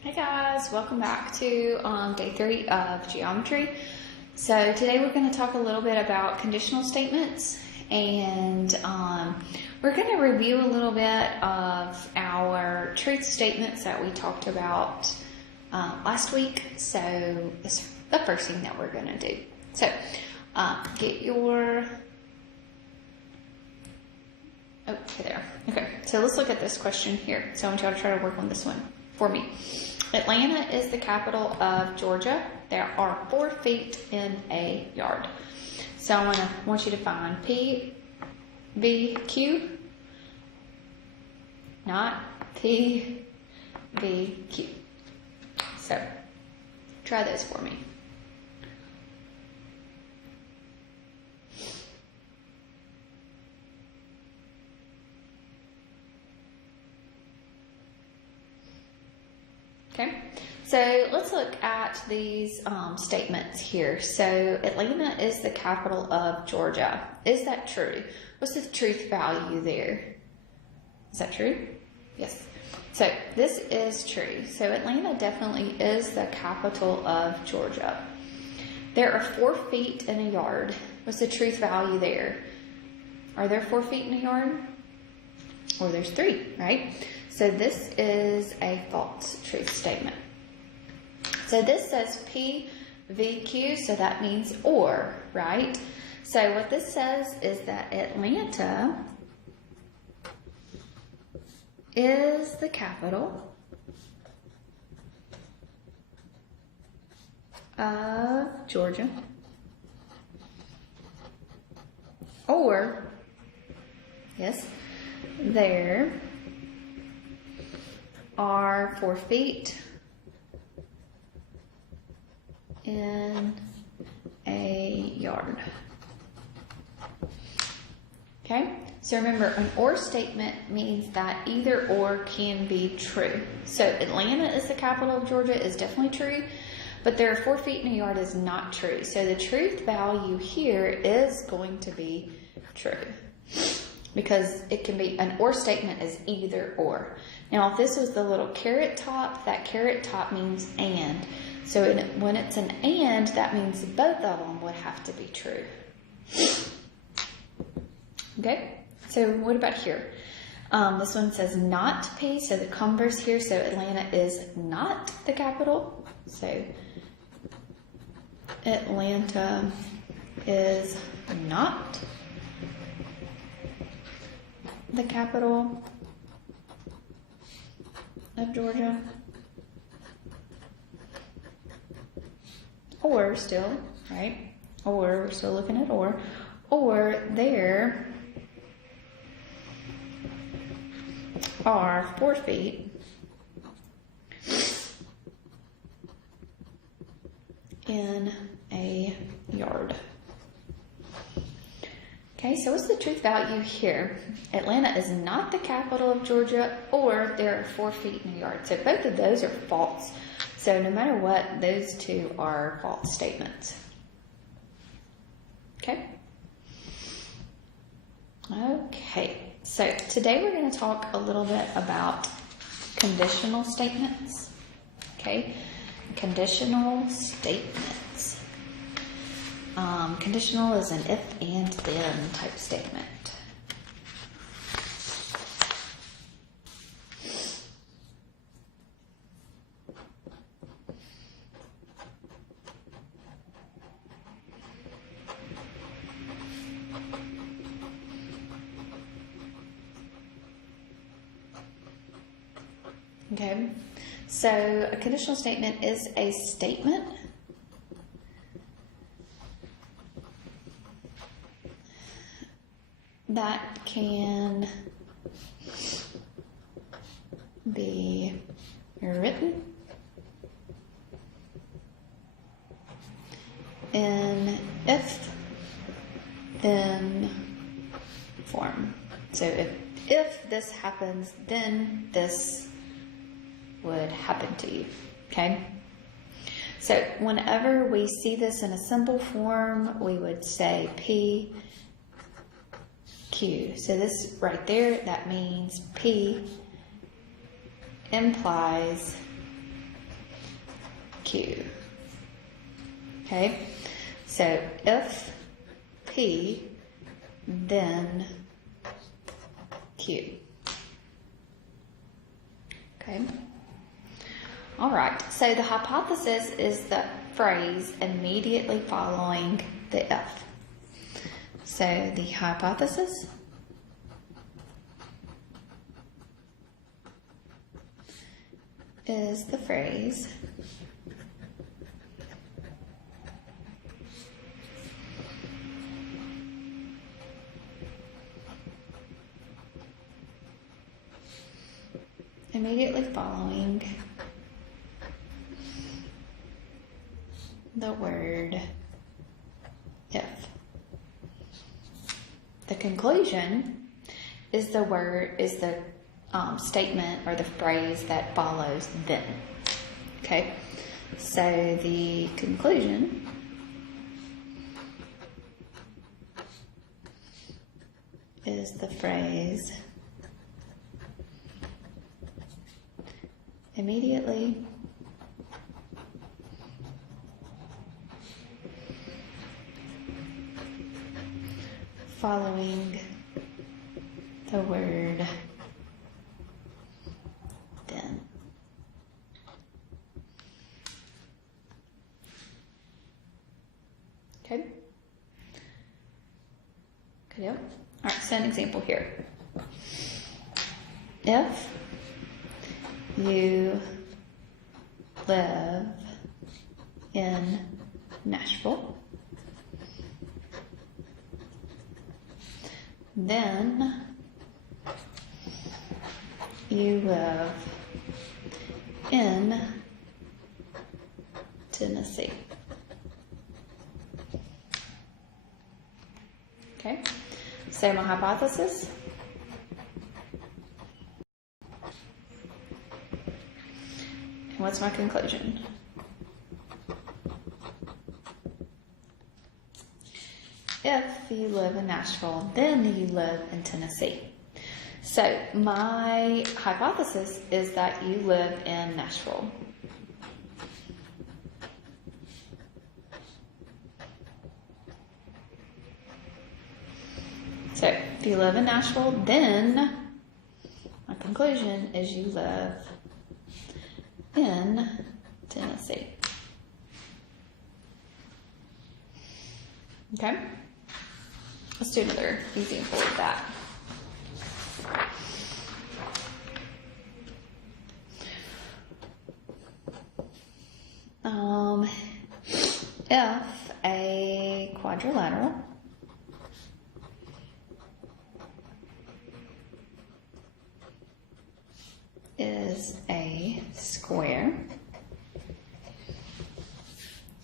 Hey guys, welcome back to day 3 of geometry. So today we're going to talk a little bit about conditional statements, and we're going to review a little bit of our truth statements that we talked about last week. So it's the first thing that we're going to do. So get your... Oh, there. Okay, so let's look at this question here. So I want y'all to try to work on this one for me. Atlanta is the capital of Georgia. There are 4 feet in a yard. So I want you to find P, V, Q, not P, V, Q. So try those for me. Okay, so let's look at these statements here. So Atlanta is the capital of Georgia. Is that true? What's the truth value there? Is that true? Yes. So this is true. So Atlanta definitely is the capital of Georgia. There are 4 feet in a yard. What's the truth value there? Are there 4 feet in a yard? Or there's 3, right? So this is a false truth statement. So this says P, V, Q, so that means or, right? So what this says is that Atlanta is the capital of Georgia, or, yes, there are 4 feet in a yard. Okay, so remember, an or statement means that either or can be true. So Atlanta is the capital of Georgia is definitely true, but there are 4 feet in a yard is not true. So the truth value here is going to be true, because it can be, an or statement is either or. Now, if this was the little caret top, that caret top means and. So when it's an and, that means both of them would have to be true. Okay, so what about here? This one says not P, so the converse here, so Atlanta is not the capital. So Atlanta is not the capital of Georgia. Or still, right? Or we're still looking at or there are 4 feet in a yard. Okay, so what's the truth value here? Atlanta is not the capital of Georgia, or there are 4 feet in a yard. So both of those are false. So no matter what, those two are false statements. Okay? Okay, so today we're going to talk a little bit about conditional statements. Okay? Conditional statements. Conditional is an if and then type statement. Okay, so a conditional statement is a statement that can be written in if-then form. So if this happens, then this would happen to you. Okay? So whenever we see this in a symbol form, we would say P, Q. So this right there, that means P implies Q. Okay, so if P, then Q. Okay. All right, so the hypothesis is the phrase immediately following the if. So the hypothesis is the phrase immediately following the word if. The conclusion is the statement or the phrase that follows then. Okay, so the conclusion is the phrase immediately following the word then. Okay. Good deal. All right, so an example here. If you live in Nashville, then you live in Tennessee. Okay, so my hypothesis and what's my conclusion? If you live in Nashville, then you live in Tennessee. So my hypothesis is that you live in Nashville. So if you live in Nashville, then my conclusion is you live in Tennessee. Okay? Let's do another example of that. If a quadrilateral is a square,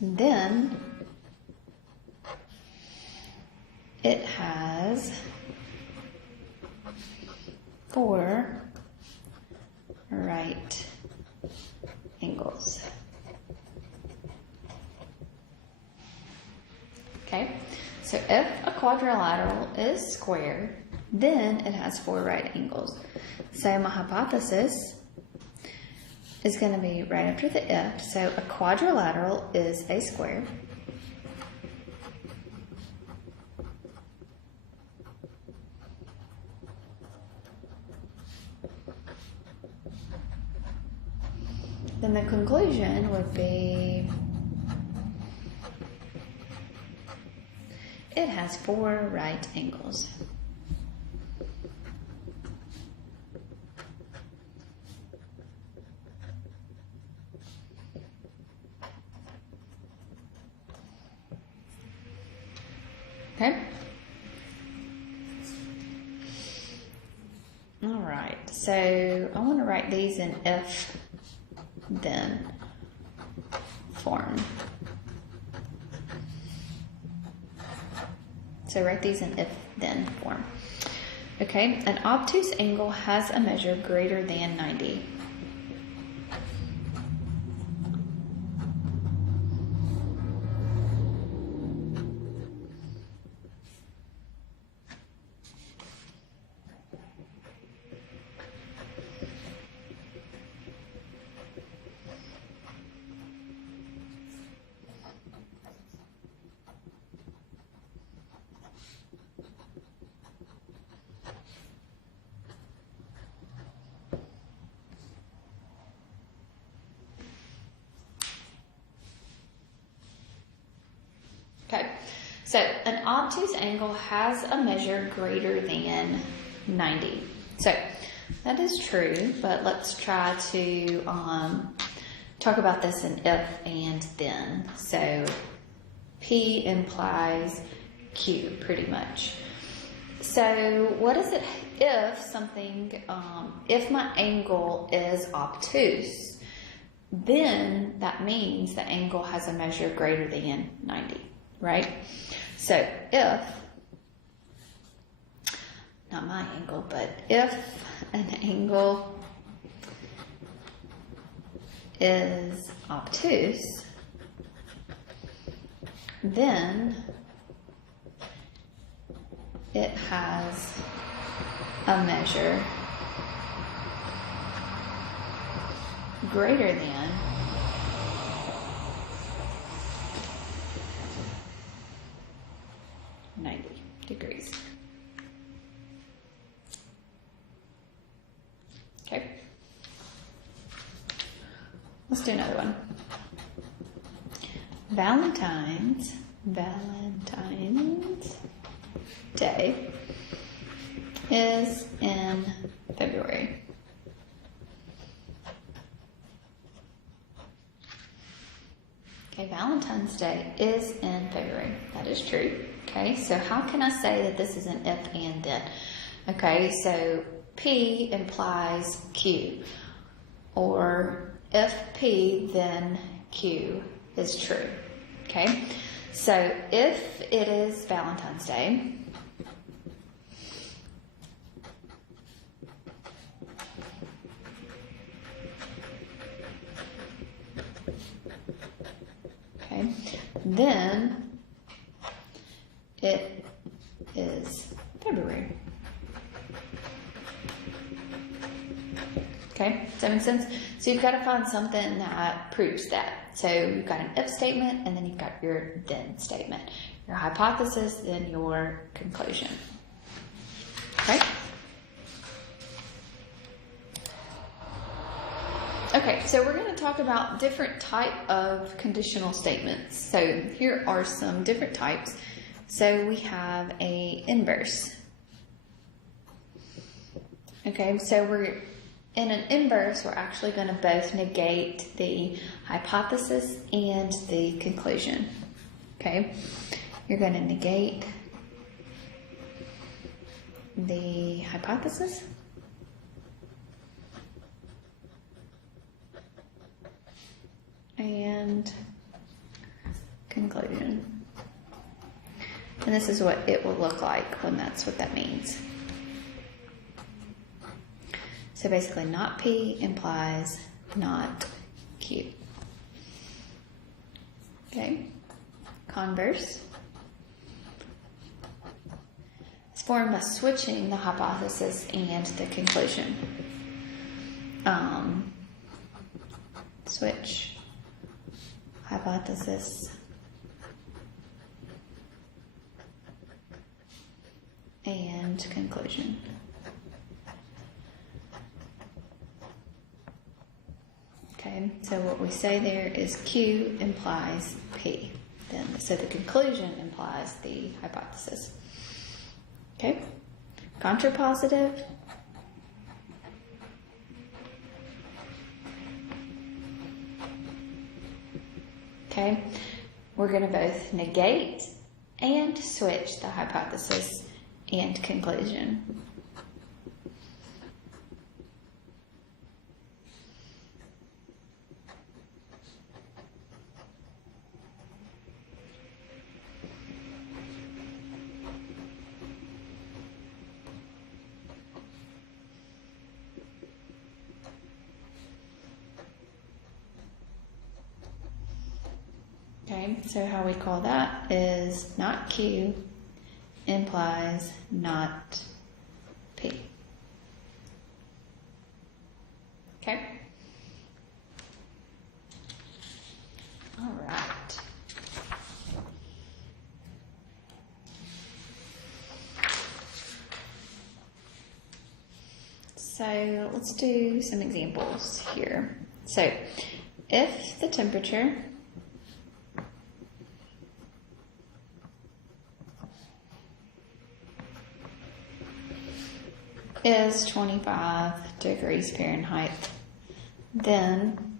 then it has 4 right angles. Okay, so if a quadrilateral is square, then it has 4 right angles. So my hypothesis is going to be right after the if. So a quadrilateral is a square. Then the conclusion would be it has 4 right angles. Okay? All right, so I want to write these in if then form. So write these in if then form. Okay, an obtuse angle has a measure greater than 90. So an obtuse angle has a measure greater than 90. So that is true, but let's try to talk about this in if and then. So P implies Q pretty much. So what is it if something, if my angle is obtuse, then that means the angle has a measure greater than 90, right? So if, not my angle, but if an angle is obtuse, then it has a measure greater than 90 degrees. Okay. Let's do another one. Valentine's Day is in February. Okay, Valentine's Day is in February. That is true. Okay, so how can I say that this is an if and then? Okay, so P implies Q, or if P, then Q is true. Okay, so if it is Valentine's Day, okay, then it is February. Okay, does that make sense? So you've got to find something that proves that. So you've got an if statement, and then you've got your then statement. Your hypothesis, then your conclusion. Okay? Okay, so we're going to talk about different type of conditional statements. So here are some different types. So we have a inverse. Okay, so we're in an inverse, we're actually going to both negate the hypothesis and the conclusion. Okay, you're going to negate the hypothesis and conclusion. And this is what it will look like when that's what that means. So basically, not P implies not Q. Okay. Converse. It's formed by switching the hypothesis and the conclusion. Switch hypothesis and conclusion. Okay, so what we say there is Q implies P. Then, so the conclusion implies the hypothesis. Okay, contrapositive. Okay, we're going to both negate and switch the hypothesis and conclusion. Okay, so how we call that is not Q implies not P. Okay? All right. So let's do some examples here. So if the temperature is 25 degrees Fahrenheit, then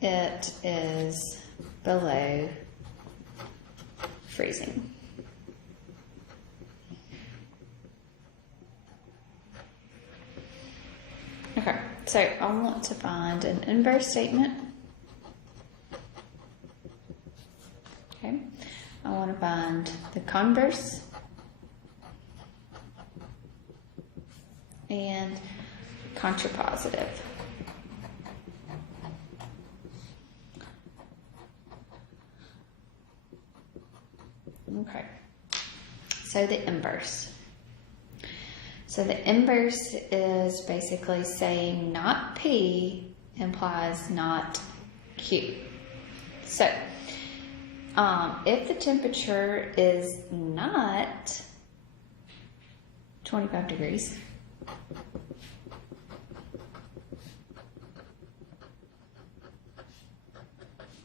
it is below freezing. Okay, so I want to find an inverse statement. Okay, I want to find the converse and contrapositive. Okay, so the inverse. So the inverse is basically saying not P implies not Q. So if the temperature is not 25 degrees,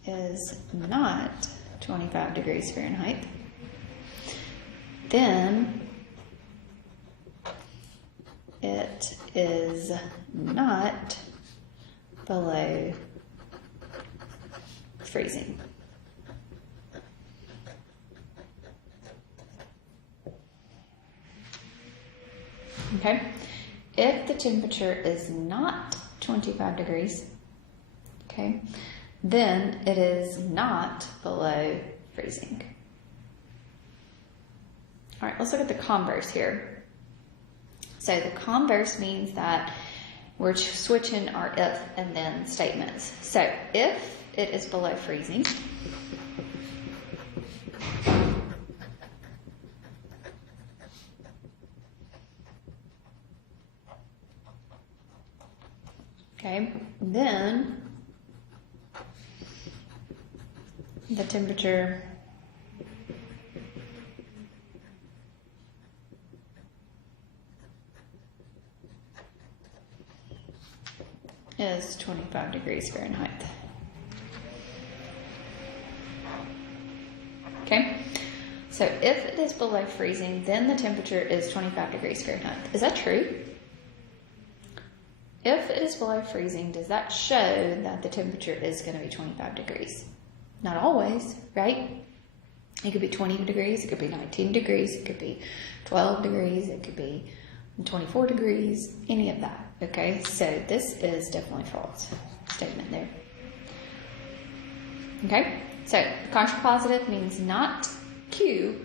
is not 25 degrees Fahrenheit, then it is not below freezing. Okay, if the temperature is not 25 degrees, okay, then it is not below freezing. All right, let's look at the converse here. So the converse means that we're switching our if and then statements. So if it is below freezing, okay, then the temperature is 25 degrees Fahrenheit. Okay, so if it is below freezing, then the temperature is 25 degrees Fahrenheit. Is that true? If it is below freezing, does that show that the temperature is going to be 25 degrees? Not always, right? It could be 20 degrees, it could be 19 degrees, it could be 12 degrees, it could be 24 degrees, any of that. Okay, so this is definitely false statement there. Okay, so contrapositive means not Q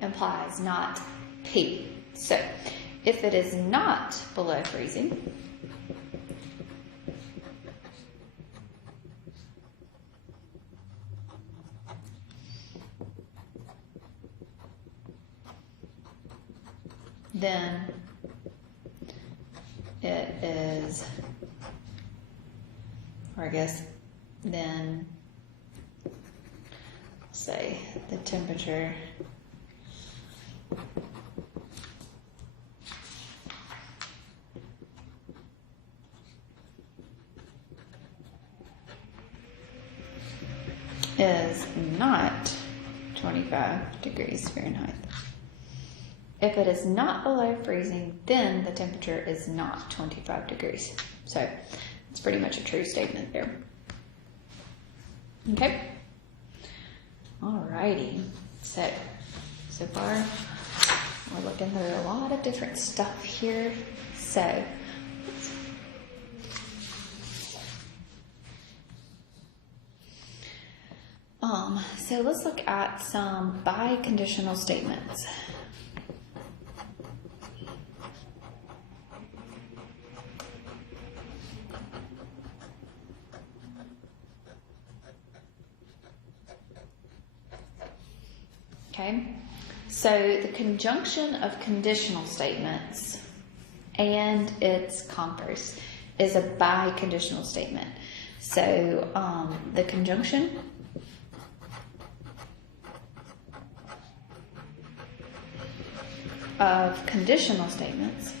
implies not P. So if it is not below freezing, then it is, or I guess then, say the temperature is not 25 degrees Fahrenheit. If it is not below freezing, then the temperature is not 25 degrees. So it's pretty much a true statement there. Okay? Alrighty. So far we're looking through a lot of different stuff here. So let's look at some biconditional statements. Okay, so the conjunction of conditional statements and its converse is a biconditional statement. So the conjunction of conditional statements,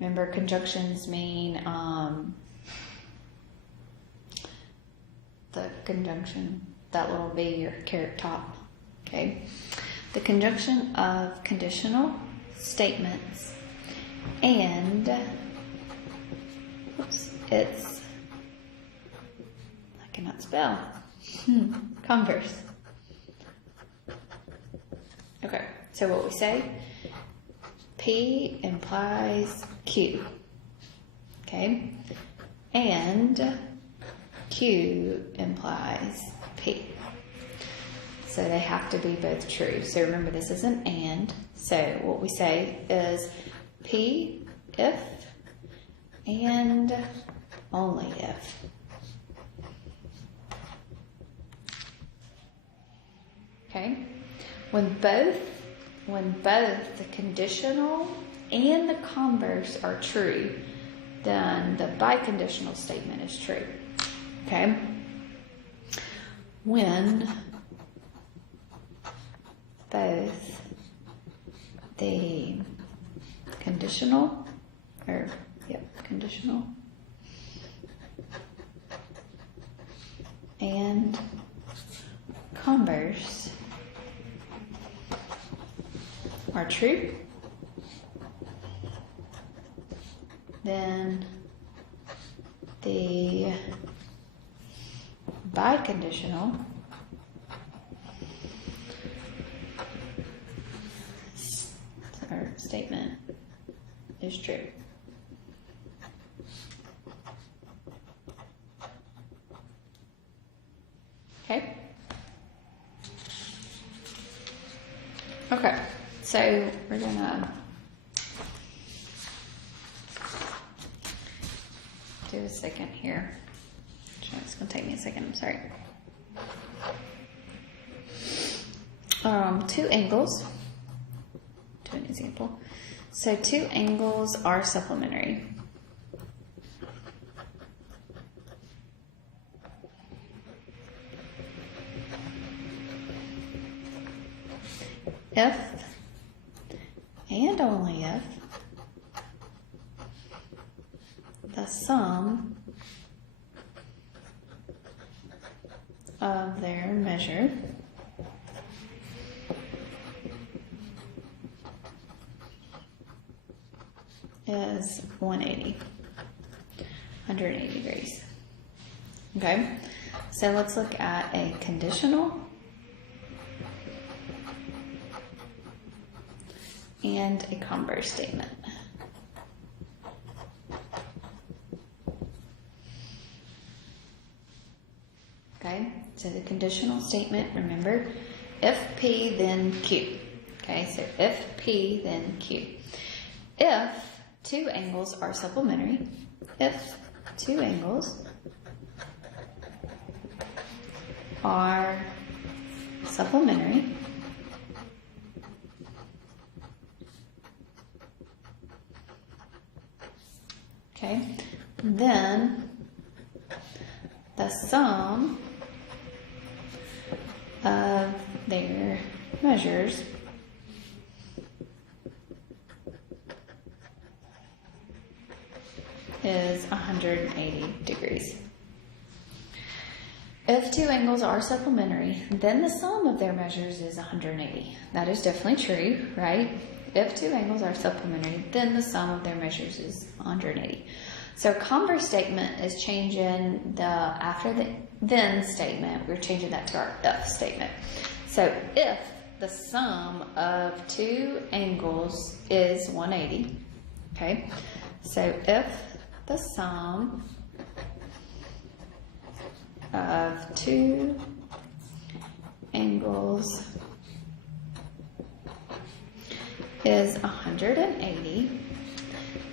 remember conjunctions mean the conjunction, that little V or carrot top, okay? The conjunction of conditional statements and it's, I cannot spell, converse. Okay, so what we say, P implies Q, okay, and Q implies P. So they have to be both true. So remember, this is an and. So what we say is P if and only if. Okay? When both the conditional and the converse are true, then the biconditional statement is true. Okay? When both the conditional and converse are true, then the biconditional statement is true. Okay? Okay, so we're gonna do a second here. It's gonna take me a second, I'm sorry. Two angles. Do an example. So two angles are supplementary. If and only if the sum of their measure is 180 degrees. Okay, so let's look at a conditional and a converse statement. Okay, so the conditional statement, remember, if P then Q. Okay, so if P then Q. If two angles are supplementary, if two angles are supplementary, okay, then the sum of their measures is 180 degrees. If two angles are supplementary, then the sum of their measures is 180. That is definitely true, right? If two angles are supplementary, then the sum of their measures is 180. So converse statement is changing after the then statement, we're changing that to our if statement. So if the sum of two angles is 180, okay? So if the sum of two angles is 180,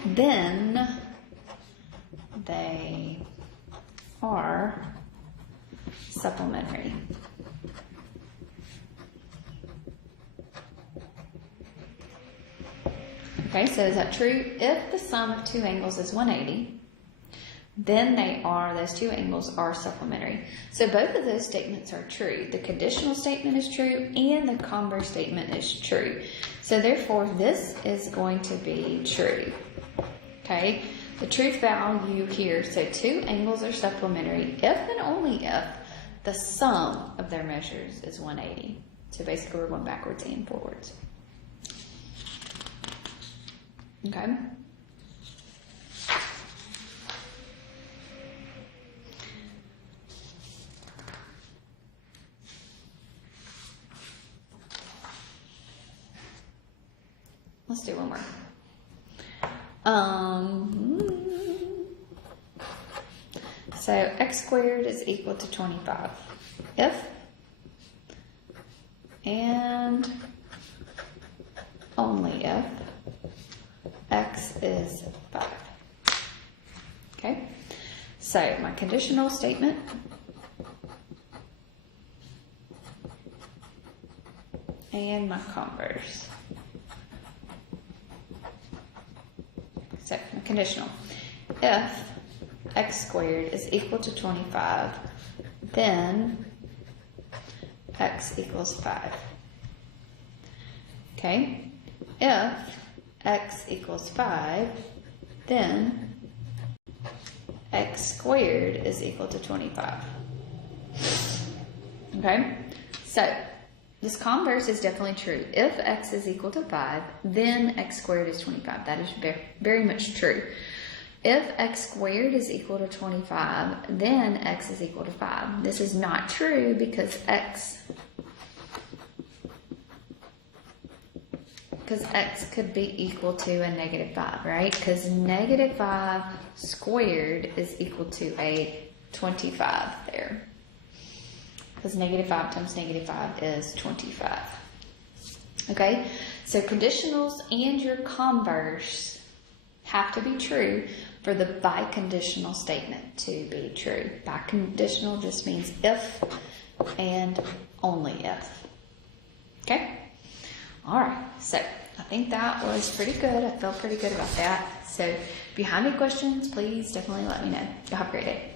then they are supplementary. Okay, so is that true? If the sum of two angles is 180, then those two angles are supplementary. So both of those statements are true. The conditional statement is true and the converse statement is true. So therefore, this is going to be true. Okay, the truth value here, so two angles are supplementary if and only if the sum of their measures is 180. So basically we're going backwards and forwards. Okay. Let's do one more. So x squared is equal to 25 if and only if x is 5. Okay, so my conditional statement and my converse. So my conditional, if x squared is equal to 25, then x equals 5. Okay, if x equals 5, then x squared is equal to 25. Okay, so this converse is definitely true. If x is equal to 5, then x squared is 25. That is very much true. If x squared is equal to 25, then x is equal to 5. This is not true because x could be equal to a negative 5, right? Because negative 5 squared is equal to a 25 there. Because negative 5 times negative 5 is 25. Okay, so conditionals and your converse have to be true for the biconditional statement to be true. Biconditional just means if and only if. Okay? All right, so I think that was pretty good. I felt pretty good about that. So if you have any questions, please definitely let me know. Y'all have a great day.